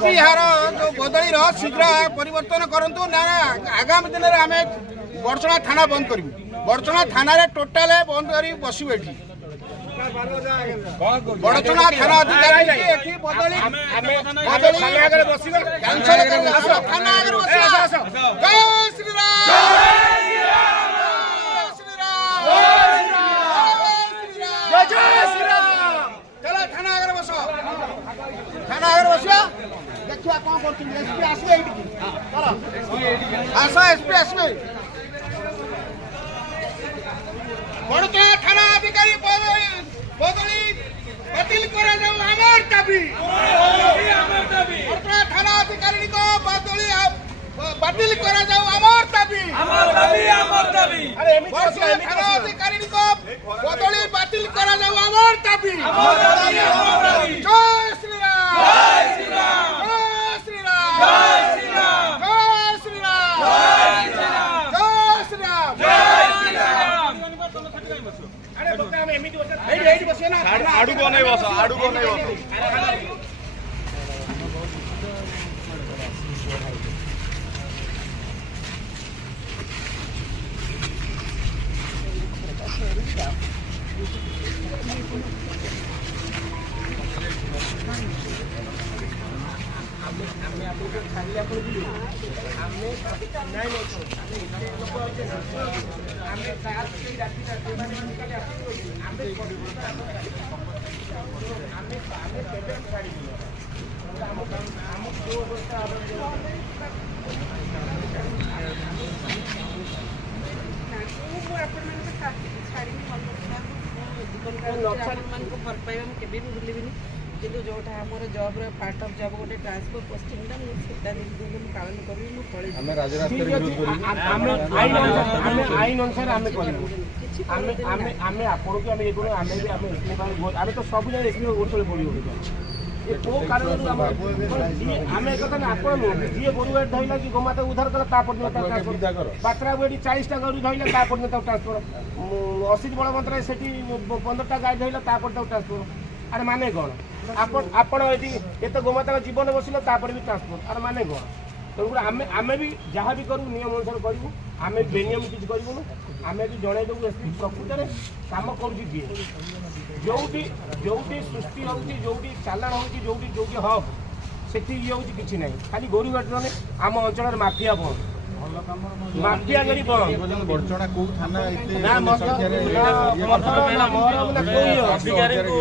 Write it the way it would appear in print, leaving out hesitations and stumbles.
SP यार जो बदली शीघ्र परिवर्तन करूँ ना आगामी दिन में आम बड़चना थाना बंद करूँ बड़चना थाना टोटाल बंद कर बसबू ये बड़चना थाना अधिकारी बदली थाना जय श्री चलो थाना आगे बस थाना आगे बस देखिए कौन करते एसपी आसवे चलो आस एसपी आसवे बड़चना थाना अधिकारी बदली बातिल करा जाऊ आमर दाबी बड़चना थाना अधिकारी को बदली बातिल करा जाऊ आमर दाबी बड़चना थाना अधिकारी को बदली बातिल करा जाऊ आमर दाबी जय श्री राम जय श्री राम जय श्री राम जय श्री राम जय श्री राम जय श्री राम जय श्री राम अरे बता हम एमिति एडी बसिए ना आडू को नहीं बस किंतु जोटा हमर जॉब रे पार्ट ऑफ जॉब गोटे ट्रांसफर पोस्टिंग दा सेटा दिन पालन करी मु पळे हमें राजरास्ता विरोध करी हमें आईन अनुसार हमें करी हमें आपन के हमें एगुण हमें भी हमें हमें तो सब जगह देखियो गोटले पड़ी हो ए को कारण हमें कथा ना आपन जी गोरु गाड धइला कि गोमाता उधार कला ता पड़ ट्रांसफर बात्रा बेडी 40 टा गोरु धइला ता पड़ ट्रांसफर 80 बड़ मंत्र सेठी 15 टा गाय धइला ता पड़ ट्रांसफर अरे माने कौन आपण ये गोमाता जीवन बसिला तापर भी ट्रांसफर अरे माने कौन तेणु आम भी जहाँ भी करूँ नियम अनुसार करूँ आम बेनियम किसी करूँ आम भी जन देवु एसपी प्रकृत में कम कर जो सृष्टि हो चालाण हो हब से ये हूँ कि ना खाली गोरू गाड़ी ना आम अंचल माफिया बंद माफिया गरी बंद बड़चना को थाना अधिकारी को